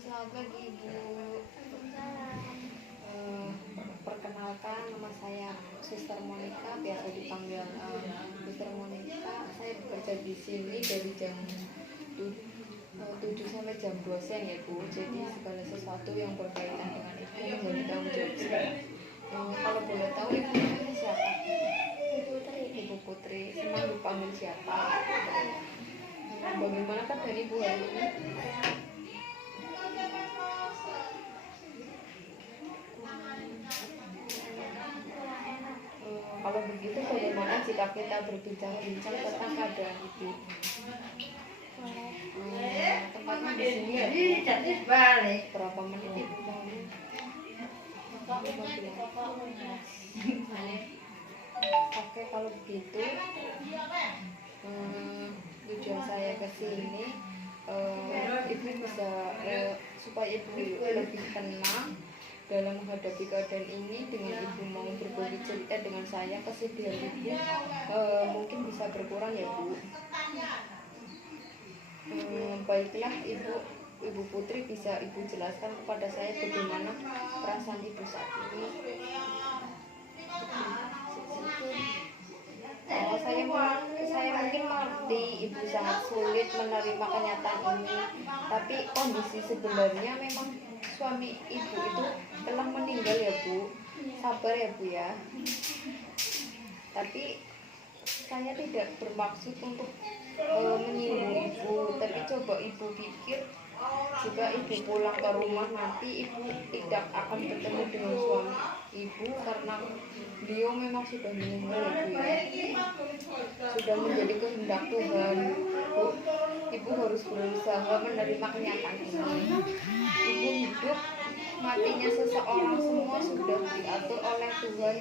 Selamat pagi Ibu. Waalaikumsalam. Perkenalkan, nama saya Suster Monica, biasa dipanggil Suster Monica. Saya bekerja di sini dari jam 7 sampai jam 2 siang ya Bu. Jadi segala sesuatu yang berkaitan dengan itu menjadi tanggung jawab saya. Kalau boleh tahu Ibu namanya siapa? Ibu Putri. Senang dipanggil siapa? Bagaimana kabar Ibu hari ini? Kalau begitu bagaimana jika kita berbincang-bincang tentang keadaan Ibu? Tempatnya di sini ya Bu. Berapa menit Ibu mau? Oke, kalau begitu tujuan saya ke sini Ibu bisa supaya Ibu lebih tenang dalam menghadapi keadaan ini. Dengan Ibu mau berbagi cerita dengan saya, kesedihan Ibu mungkin bisa berkurang ya Bu. Baiklah Ibu Putri, bisa Ibu jelaskan kepada saya bagaimana perasaan Ibu saat ini? Saya mungkin mengerti Ibu sangat sulit menerima kenyataan ini, tapi kondisi sebenarnya memang suami Ibu itu telah meninggal ya Bu. Sabar ya Bu ya. Tapi saya tidak bermaksud untuk menyinggung Ibu, tapi coba Ibu pikir, jika Ibu pulang ke rumah nanti Ibu tidak akan bertemu dengan suami Ibu karena beliau memang sudah meninggal Ibu ya. Sudah menjadi kehendak Tuhan Bu. Ibu harus berusaha menerima kenyataan ini. Ibu hidup, matinya seseorang semua sudah diatur oleh Tuhan.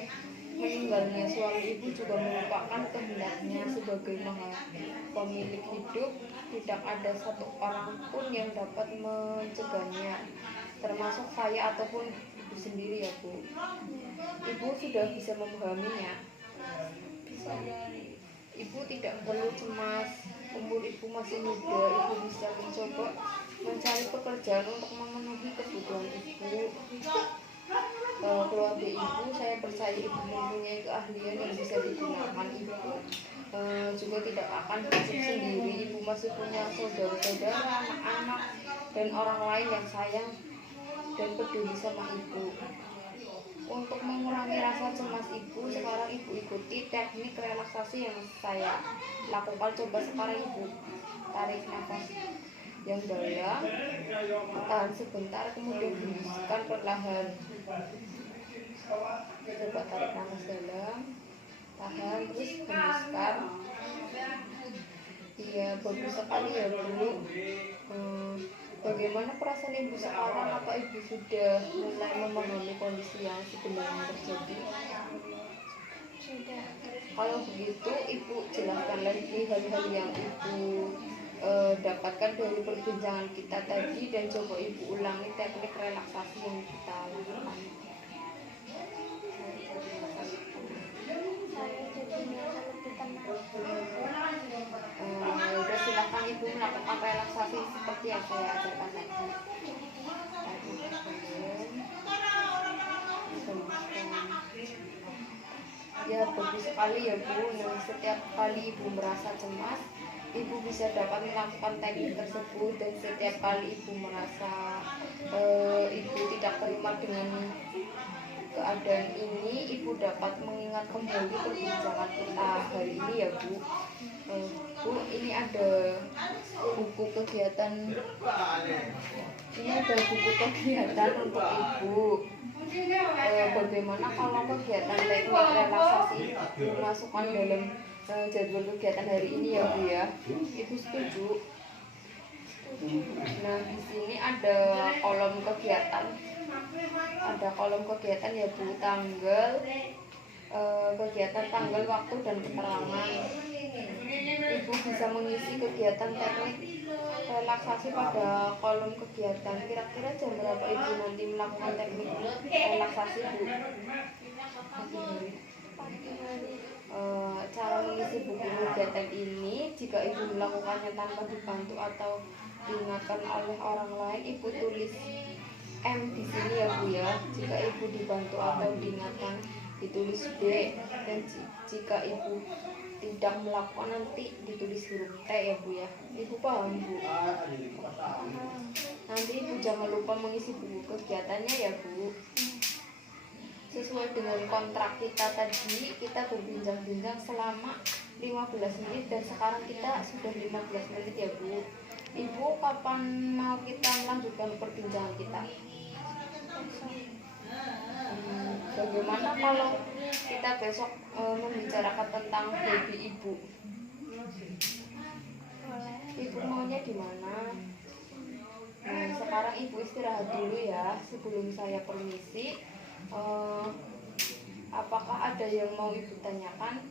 Meninggalnya suami Ibu juga merupakan kehendaknya. Sebagai Maha Pemilik hidup, tidak ada satu orang pun yang dapat mencegahnya, termasuk saya ataupun Ibu sendiri ya Bu. Ibu sudah bisa memahaminya. Ibu tidak perlu cemas, umur Ibu masih muda. Ibu bisa mencoba mencari pekerjaan untuk memenuhi kebutuhan Ibu. Keluarga Ibu, saya percaya Ibu mempunyai keahlian yang bisa digunakan. Ibu juga tidak akan hidup sendiri. Ibu masih punya saudara-saudara, anak-anak, dan orang lain yang sayang dan peduli sama Ibu. Untuk mengurangi rasa cemas Ibu, sekarang Ibu ikuti teknik relaksasi yang saya lakukan. Coba sekarang Ibu tarik nafas yang dalam, tahan sebentar, kemudian hembuskan perlahan. Coba tarik nafas dalam, tahan, terus hembuskan. Iya, bagus sekali ya Bu. Bagaimana perasaan Ibu sekarang? Apa Ibu sudah mulai memahami kondisi yang sebenarnya terjadi? Sudah. Kalau begitu Ibu jelaskan lagi hal-hal yang Ibu dapatkan dari perbincangan kita tadi, dan coba Ibu ulangi teknik relaksasi yang kita lakukan. Saya jadi merasa lebih tenang. Udah, silakan Ibu melakukan relaksasi seperti yang saya ajarkan tadi. Ya, bagus sekali ya Bu. Nah, setiap kali Ibu merasa cemas, Ibu bisa dapat melakukan teknik tersebut, dan setiap kali Ibu merasa Ibu tidak terima dengan keadaan ini, Ibu dapat mengingat kembali perbincangan kita hari ini ya Bu. Bu, ini ada buku kegiatan. Ini ada buku kegiatan untuk Ibu. Bagaimana kalau kegiatan teknik relaksasi Ibu masukkan dalam jadwal kegiatan hari ini ya Bu ya? Ibu setuju? Nah, di sini ada kolom kegiatan. Ada kolom kegiatan ya Bu, tanggal, kegiatan, tanggal, waktu, dan keterangan. Ibu bisa mengisi kegiatan teknik relaksasi pada kolom kegiatan. Kira-kira jam berapa Ibu nanti melakukan teknik relaksasi Bu? Pagi hari. Cara mengisi buku kegiatan ini, jika ibu melakukannya tanpa dibantu atau diingatkan oleh orang lain, ibu tulis M di sini ya Bu ya. Jika ibu dibantu atau diingatkan, ditulis B. Dan jika ibu tidak melakukan, nanti ditulis huruf T ya Bu ya. Ibu paham Bu? Nanti ibu jangan lupa mengisi buku kegiatannya ya Bu. Sesuai dengan kontrak kita tadi, kita berbincang-bincang selama 15 menit dan sekarang kita sudah 15 menit ya Bu. Ibu kapan mau kita melanjutkan perbincangan kita? Bagaimana kalau kita besok membicarakan tentang hobi ibu? Ibu maunya di mana? Nah, sekarang ibu istirahat dulu ya sebelum saya permisi. Apakah ada yang mau ibu tanyakan?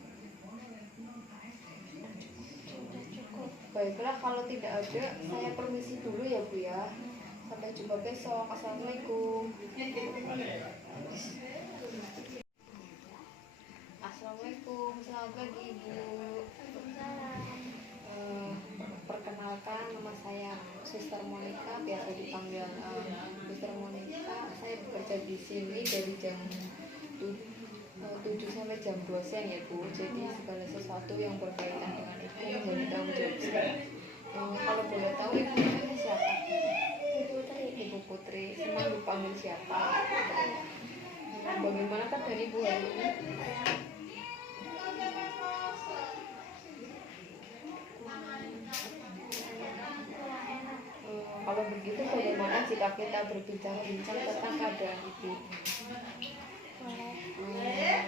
Baiklah, kalau tidak ada, saya permisi dulu ya Bu ya. Sampai jumpa besok. Assalamualaikum. Assalamualaikum, selamat pagi Ibu. Perkenalkan, nama saya Suster Monica, biasa dipanggil Suster Monica. Saya bekerja di sini dari jam 7 sampai jam 2 siang ya Bu. Jadi segala sesuatu yang berkaitan dengan itu menjadi tanggung jawab saya. Kalau boleh tahu ibu namanya siapa? Ibu Putri. Senang dipanggil siapa? Bagaimana kabar ibu hari ini? Kalau begitu bagaimana jika kita berbincang-bincang tentang keadaan ibu?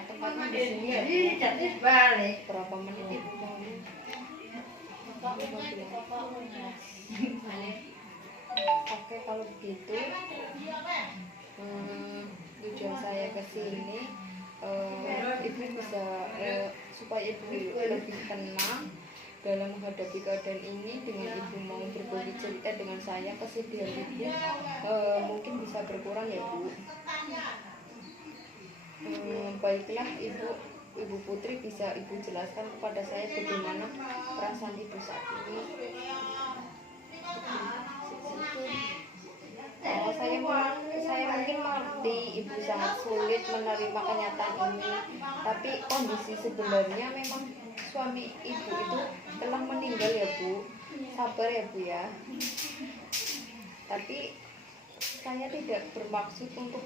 Tempatnya di sini ya Bu. Berapa menit ibu mau? Oke, kalau begitu tujuan saya ke sini ibu bisa supaya ibu lebih tenang dalam menghadapi keadaan ini. Dengan ibu mau berbagi cerita dengan saya, kesedihan ibu mungkin bisa berkurang ya Bu. Baiklah Ibu Putri, bisa Ibu jelaskan kepada saya bagaimana perasaan Ibu saat ini? Saya mungkin mengerti Ibu sangat sulit menerima kenyataan ini, tapi kondisi sebenarnya memang suami Ibu itu telah meninggal ya Bu. Sabar ya Bu ya. Tapi saya tidak bermaksud untuk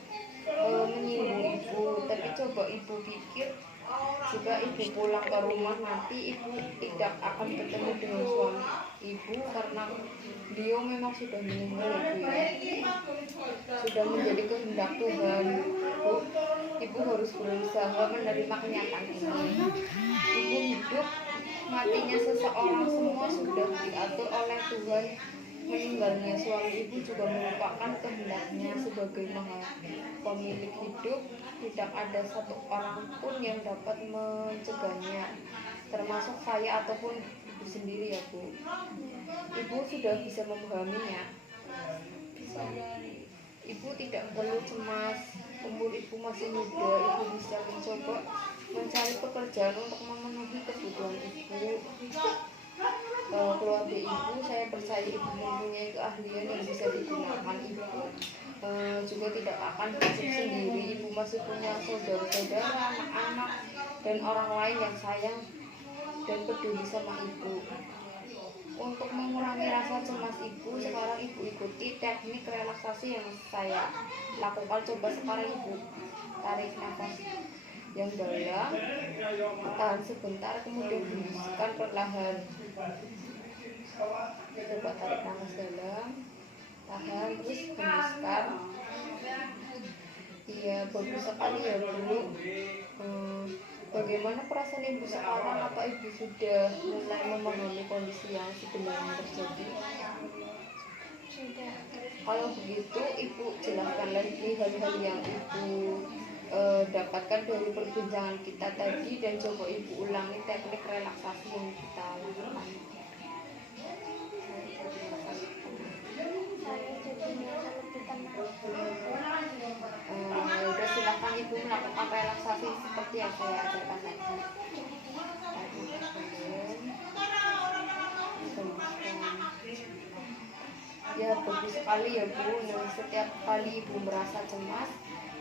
menyinggung Ibu, tapi coba Ibu pikir, jika Ibu pulang ke rumah nanti Ibu tidak akan bertemu dengan suami Ibu karena beliau memang sudah meninggal ya Bu ya. Sudah menjadi kehendak Tuhan Bu. Ibu harus berusaha menerima kenyataan ini. Ibu hidup, matinya seseorang semua sudah diatur oleh Tuhan. Meninggalnya suami ibu juga merupakan kehendaknya. Sebagai pemilik hidup, tidak ada satu orang pun yang dapat mencegahnya, termasuk saya ataupun ibu sendiri ya Bu. Ibu sudah bisa memahaminya. Ibu tidak perlu cemas, umur ibu masih muda. Ibu bisa mencoba mencari pekerjaan untuk memenuhi kebutuhan ibu. Keluarga ibu, saya percaya ibu mempunyai keahlian yang bisa digunakan. Ibu juga tidak akan hidup sendiri. Ibu masih punya saudara-saudara, anak-anak, dan orang lain yang sayang dan peduli sama ibu. Untuk mengurangi rasa cemas ibu, sekarang ibu ikuti teknik relaksasi yang saya lakukan. Coba sekarang ibu tarik nafas yang dalam, tahan sebentar, kemudian hembuskan perlahan. Coba tarik nafas dalam, tahan, terus hembuskan. Iya, bagus sekali ya Bu. Bagaimana perasaan ibu sekarang? Apa ibu sudah mulai memahami kondisi yang sebenarnya terjadi? Sudah. Kalau begitu ibu jelaskan lagi hal-hal yang ibu dapatkan dari perbincangan kita tadi, dan coba ibu ulangi teknik relaksasi yang kita lakukan. Saya jadi merasa lebih tenang. Udah, silakan ibu melakukan relaksasi seperti yang saya ajarkan tadi. ya bagus sekali ya Bu. Nah, setiap kali Ibu merasa cemas,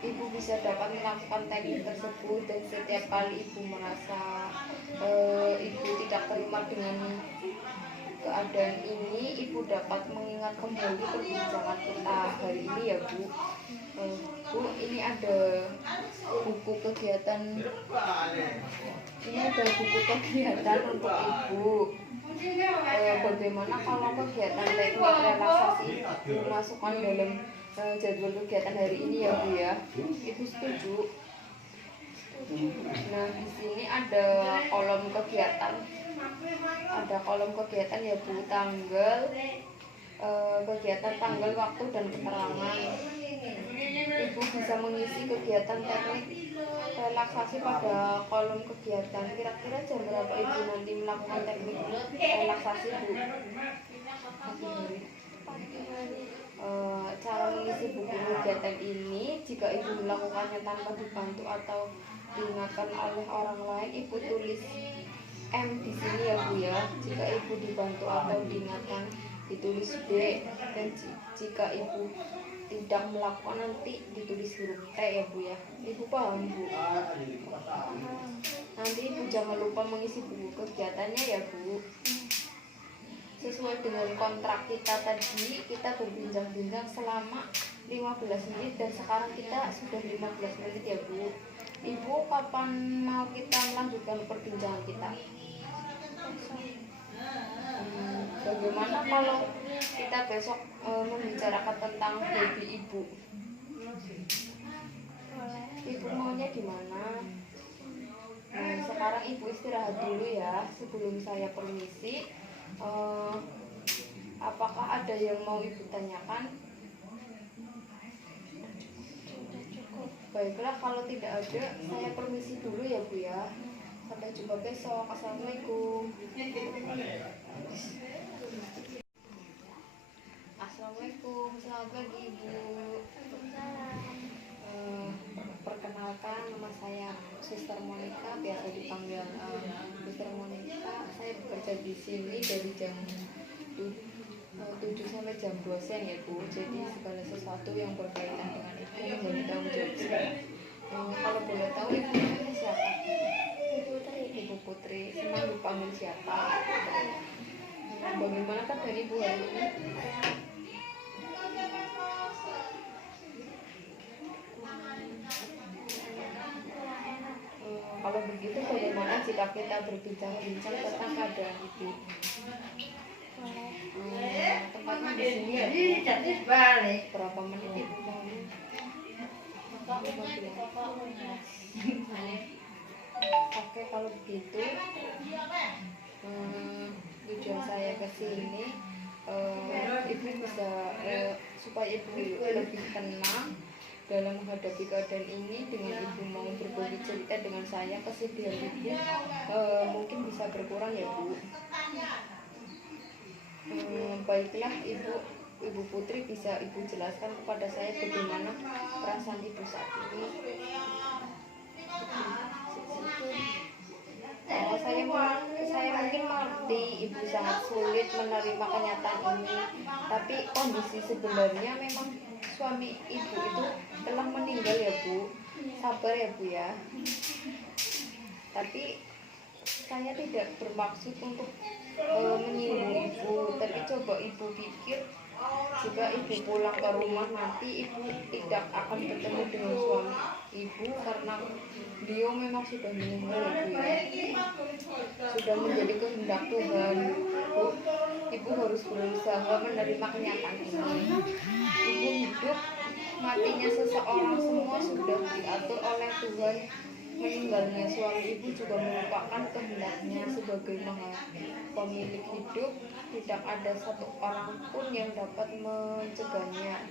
Ibu bisa dapat melakukan teknik tersebut, dan setiap kali Ibu merasa Ibu tidak terima dengan keadaan ini, Ibu dapat mengingat kembali perbincangan kita hari ini ya Bu. Bu, ini ada buku kegiatan, untuk Ibu. Bagaimana kalau kegiatan teknik relaksasi Ibu masukkan dalam jadwal kegiatan hari ini ya Bu ya? Ibu setuju? Nah, di sini ada kolom kegiatan, ya Bu, tanggal, kegiatan tanggal, waktu, dan keterangan. Ibu bisa mengisi kegiatan teknik relaksasi pada kolom kegiatan. Kira-kira jam berapa Ibu nanti melakukan teknik relaksasi Bu? Pagi hari. Cara mengisi buku kegiatan ini, jika Ibu melakukannya tanpa dibantu atau diingatkan oleh orang lain, Ibu tulis M di sini ya Bu ya. Jika Ibu dibantu atau diingatkan, ditulis B, dan jika Ibu tidak melakukan, nanti ditulis huruf T ya Bu ya. Ibu paham Bu? Nanti Ibu jangan lupa mengisi buku kegiatannya ya Bu. Sesuai dengan kontrak kita tadi, kita berbincang-bincang selama 15 menit, dan sekarang kita sudah 15 menit ya Bu. Ibu kapan mau kita melanjutkan perbincangan kita? Bagaimana kalau kita besok membicarakan tentang hobi Ibu? Ibu maunya di mana? Nah, sekarang Ibu istirahat dulu ya sebelum saya permisi. Apakah ada yang mau Ibu tanyakan? Baiklah, kalau tidak ada, saya permisi dulu ya Bu ya. Sampai jumpa besok. Assalamualaikum. Assalamualaikum, selamat pagi Ibu. Perkenalkan, nama saya Suster Monica, biasa dipanggil Suster Monica. Saya bekerja di sini dari jam 7 sampai jam 2 siang ya Bu. Jadi segala sesuatu yang berkaitan dengan itu menjadi tanggung jawab saya. Kalau boleh tahu Ibu namanya siapa? Ibu Putri. Senang dipanggil siapa? Bagaimana keadaan Ibu hari ini? Kalau begitu, bagaimana jika kita berbincang-bincang tentang keadaan Ibu? Tempatnya di sini ya Bu. Berapa menit Ibu mau? Oke, kalau begitu tujuan saya ke sini, Ibu bisa supaya Ibu lebih tenang dalam menghadapi keadaan ini. Dengan Ibu mau berbagi cerita dengan saya, kesedihan Ibu mungkin bisa berkurang ya Bu. Baiklah Ibu Putri, bisa Ibu jelaskan kepada saya bagaimana perasaan Ibu saat ini? Saya mungkin mengerti Ibu sangat sulit menerima kenyataan ini, tapi kondisi sebenarnya memang suami Ibu itu telah meninggal ya Bu. Sabar ya Bu ya. Tapi saya tidak bermaksud untuk menyinggung Ibu, tapi coba Ibu pikir, jika Ibu pulang ke rumah nanti, Ibu tidak akan bertemu dengan suami Ibu karena beliau memang sudah meninggal ya Bu ya. Sudah menjadi kehendak Tuhan Bu. Ibu harus berusaha menerima kenyataan ini. Ibu hidup, matinya seseorang semua sudah diatur oleh Tuhan. Meninggalnya suami Ibu juga merupakan kehendaknya. Sebagai Maha Pemilik hidup, tidak ada satu orang pun yang dapat mencegahnya,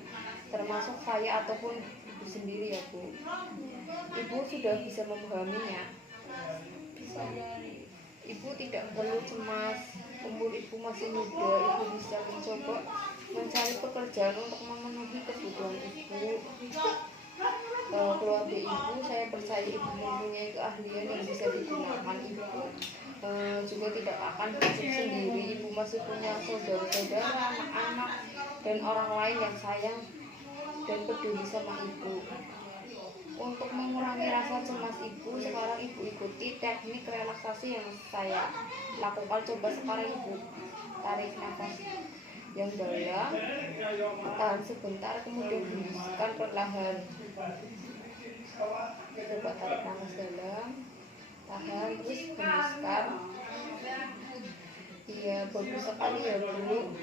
termasuk saya ataupun Ibu sendiri ya Bu. Ibu sudah bisa memahaminya. Ibu tidak perlu cemas, umur Ibu masih muda. Ibu bisa mencoba mencari pekerjaan untuk memenuhi kebutuhan Ibu. Keluarga Ibu, saya percaya Ibu mempunyai keahlian yang bisa digunakan. Ibu juga tidak akan hidup sendiri. Ibu masih punya saudara-saudara, anak-anak, dan dan orang lain yang sayang dan peduli sama ibu. Untuk mengurangi rasa cemas ibu, sekarang ibu ikuti teknik relaksasi yang saya lakukan. Coba sekarang ibu tarik nafas yang dalam, tahan sebentar, kemudian hembuskan perlahan. Coba tarik nafas dalam, tahan, terus hembuskan. Iya, bagus sekali ya Bu.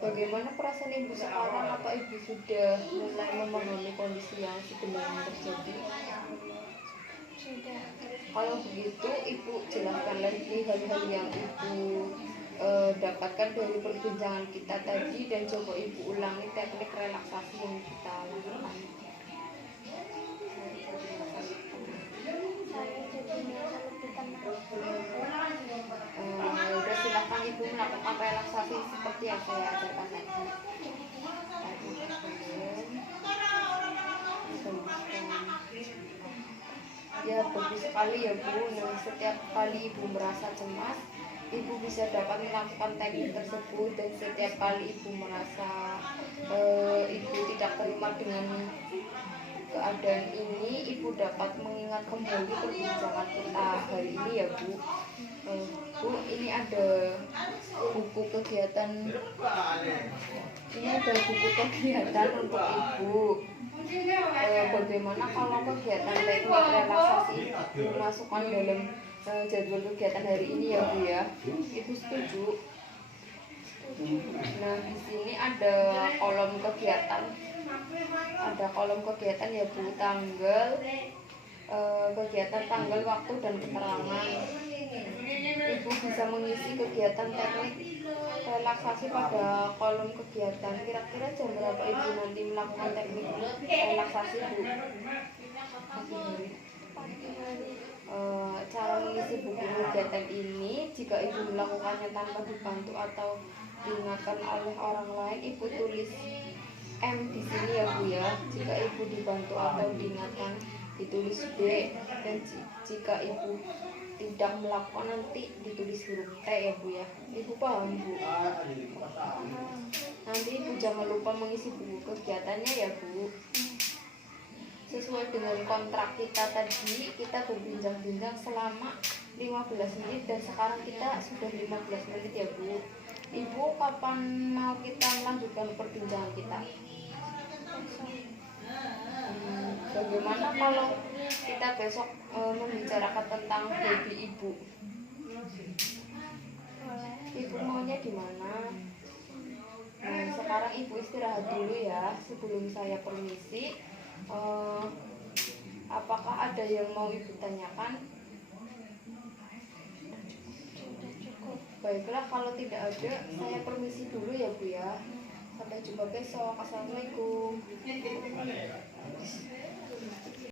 Bagaimana perasaan ibu sekarang, atau ibu sudah mulai memahami kondisi yang sebenarnya terjadi? Sudah. Kalau begitu ibu jelaskan lagi hal-hal yang ibu dapatkan dari perbincangan kita tadi, dan coba ibu ulangi teknik relaksasi yang kita lakukan. Saya jadi merasa lebih tenang. Udah, silakan ibu melakukan relaksasi seperti yang saya ajarkan tadi. Ya, bagus sekali ya Bu. Nah, setiap kali ibu merasa cemas, ibu bisa dapat melakukan teknik tersebut, dan setiap kali ibu merasa ibu tidak terima dengan keadaan ini, ibu dapat mengingat kembali perbincangan kita hari ini ya Bu. Bu, ini ada buku kegiatan, untuk ibu. Bagaimana kalau kegiatan teknik relaksasi ibu masukkan dalam jadwal kegiatan hari ini ya Bu ya? Ibu setuju? Nah, di sini ada kolom kegiatan. Ya Bu, tanggal, kegiatan, tanggal, waktu, dan keterangan. Ibu bisa mengisi kegiatan teknik relaksasi pada kolom kegiatan. Kira-kira jam berapa ibu nanti melakukan teknik relaksasi Bu? Pagi hari. Cara mengisi buku kegiatan ini, jika ibu melakukannya tanpa dibantu atau diingatkan oleh orang lain, ibu tulis M di sini ya Bu ya. Jika ibu dibantu atau diingatkan, ditulis B, dan jika ibu tidak melakukan, nanti ditulis huruf T ya Bu ya. Ibu paham Bu? Nanti ibu jangan lupa mengisi buku kegiatannya ya Bu. Sesuai dengan kontrak kita tadi, kita berbincang-bincang selama 15 menit, dan sekarang kita sudah 15 menit ya Bu. Ibu kapan mau kita melanjutkan perbincangan kita? Bagaimana kalau kita besok membicarakan tentang hobi ibu? Ibu maunya di mana? Nah, sekarang ibu istirahat dulu ya, sebelum saya permisi. Apakah ada yang mau ibu tanyakan? Baiklah, kalau tidak ada, saya permisi dulu ya Bu ya. Sampai jumpa besok. Assalamualaikum.